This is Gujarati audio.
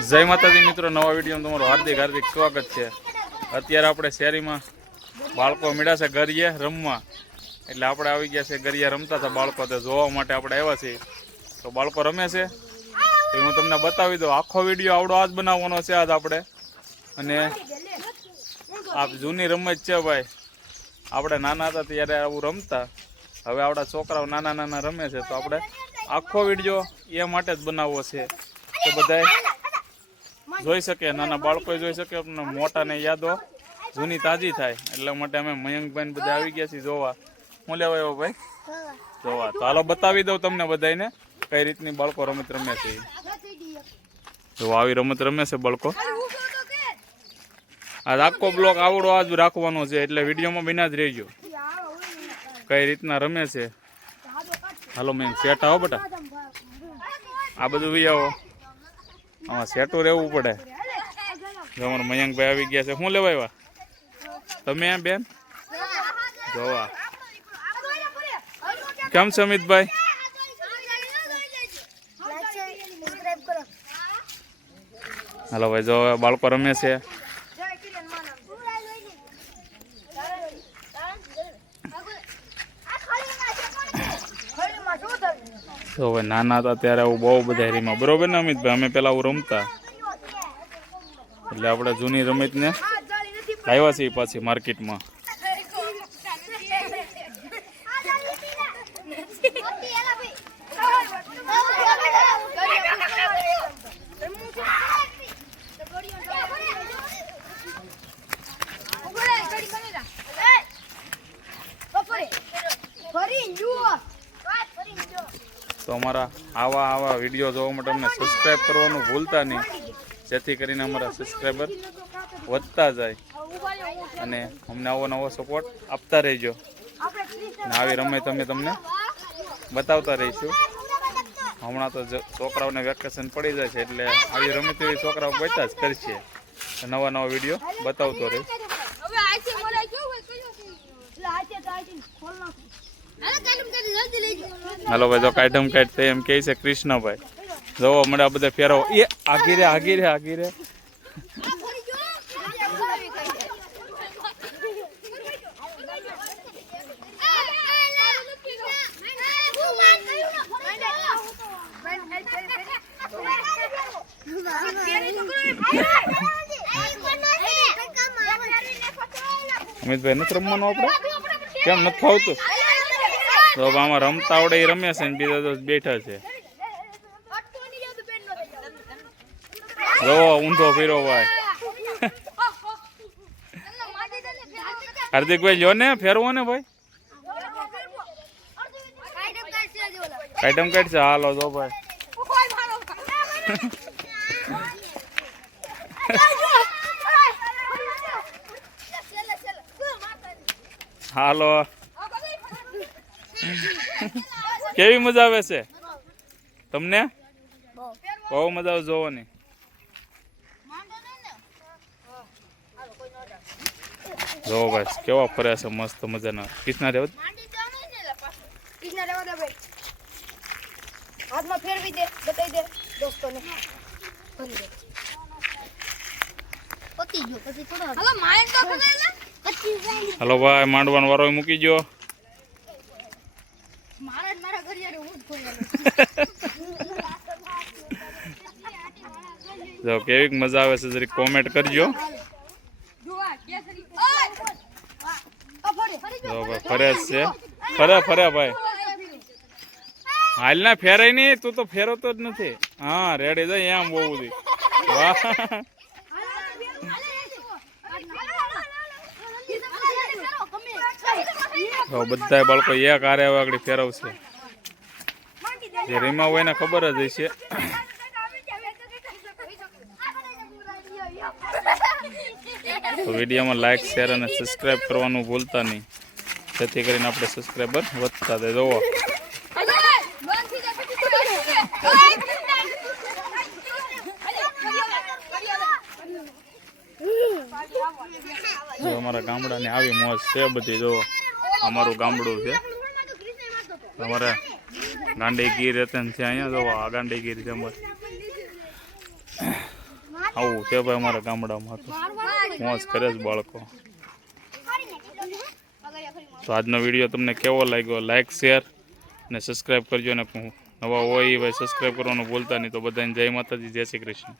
જય માતાજી મિત્રો, નવા વિડીયોમાં તમારું હાર્દિક હાર્દિક સ્વાગત છે। અત્યારે આપણે શેરીમાં બાળકો મળ્યા છે ગરિયા રમવા, એટલે આપણે આવી ગયા છે ગરિયા રમતા હતા બાળકો, તો જોવા માટે આપણે આવ્યા છીએ। તો બાળકો રમે છે તો હું તમને બતાવી દઉં। આખો વિડીયો આવડો આજ બનાવવાનો છે આજ આપણે, અને આ જૂની રમત છે ભાઈ। આપણે નાના હતા ત્યારે આવું રમતા, હવે આપણા છોકરાઓ નાના નાના રમે છે, તો આપણે આખો વિડીયો એ માટે જ બનાવવો છે કે બધાય જોઈ શકે, નાના બાળકો જોઈ શકે, મોટાને યાદો જૂની તાજી થાય। એટલા માટે અમે મયંકભાઈ બધા આવી ગયા છીએ જોવા। હું લેવા આવ્યો ભાઈ? જોવા। તો હાલો બતાવી દઉં તમને બધાને કઈ રીતની બાળકો રમત રમે છે। જો આવી રમત રમે છે બાળકો। આ આખો બ્લોક આવડો આજ રાખવાનો છે, એટલે વિડીયોમાં બિના જ રહેજો કઈ રીતના રમે છે। હાલો મેં સેટ આવો બેટા, આ બધું બી આવો, આમાં સેટું રહેવું પડે। અમારા મયંકભાઈ આવી ગયા છે। શું લેવા આવ્યા તમે બેન? જોવા। કેમ છે અમિતભાઈ? હાલો ભાઈ, જો બાળકો રમે છે। તો હવે નાના હતા ત્યારે આવું બહુ બધા રીમાં, બરોબર ને અમિતભાઈ? અમે પેલા આવું રમતા, એટલે આપણે જૂની રમતને લાવ્યા છીએ પાછી માર્કેટમાં। તો અમારા આવા વિડીયો જોવા માટે અમને સબસ્ક્રાઈબ કરવાનું ભૂલતા નહીં, જેથી કરીને અમારા સબસ્ક્રાઈબર વધતા જાય અને અમને આવો નવો સપોર્ટ આપતા રહેજો। અને આવી રમત અમે તમને બતાવતા રહીશું। હમણાં તો છોકરાઓને વેકેશન પડી જાય છે, એટલે આવી રમત એવી છોકરાઓ બતા જ કરશે, નવા નવા વિડીયો બતાવતો રહીશ। હાલો ભાઈ, જો કાઢમ કાઢ એમ કે છે કૃષ્ણભાઈ, જોવો મળે આ બધા ફેરવો, એ આગી રે આગી રે આગી રે। અમિતભાઈ નથી રમવાનું આપણે? કેમ નથી ફાવતું? તો આમાં રમતા આવડે એ રમે છે ને બીજા તો બેઠા છે। જો ઊંધો ફેરો ભાઈ। હાર્દિકભાઈ લ્યો ને, ફેરવો ને ભાઈ, કાયટમ કાઢશે। હાલો જો ભાઈ, હાલો કેવી મજા આવે છે તમને? બહુ મજા આવે જોવાની। જો ભાઈ કેવા ફરે છે મસ્ત મજાના। કિસના રેવત હાથમાં ફેરવી દે, બતાવી દે દોસ્તોને। હાલો ભાઈ, માંડવાનો વારો મૂકી ગયો। જો કેવી મજા આવે છે જરી કોમેન્ટ કરજો। જો ભાઈ ફરે છે, ફરે ભાઈ। હાલ ના ફેરાય નહી, તું તો ફેરવતો જ નથી। હા રેડી જાય એમ બહુ બધી। વાહ, બધા બાળકો એક હારે આગળ ફેરવશે, જે રીમા હોય એને ખબર જ હશે। તો વિડીયોમાં લાઈક, શેર અને સબસ્ક્રાઈબ કરવાનું ભૂલતા નહીં, જેથી કરીને આપણે સબસ્ક્રાઈબર વધતા થાય। જોવો અમારા ગામડાની આવી મોજ છે બધી। જો અમારું ગામડું છે, અમારે ગાંડી ગીર હતા છે અહીંયા। જો આ ગાંડી ગીર છે અમારે। આવું છે ભાઈ અમારા ગામડામાં તો મોજ કરે છે બાળકો. તો આજનો વિડીયો તમને કેવો લાગ્યો લાઈક શેર અને સબસ્ક્રાઈબ કરજો. અને નવા હોય એ ભાઈ સબસ્ક્રાઈબ કરવાનું ભૂલતા નહીં. તો બધાને જય માતાજી, જય શ્રી કૃષ્ણ.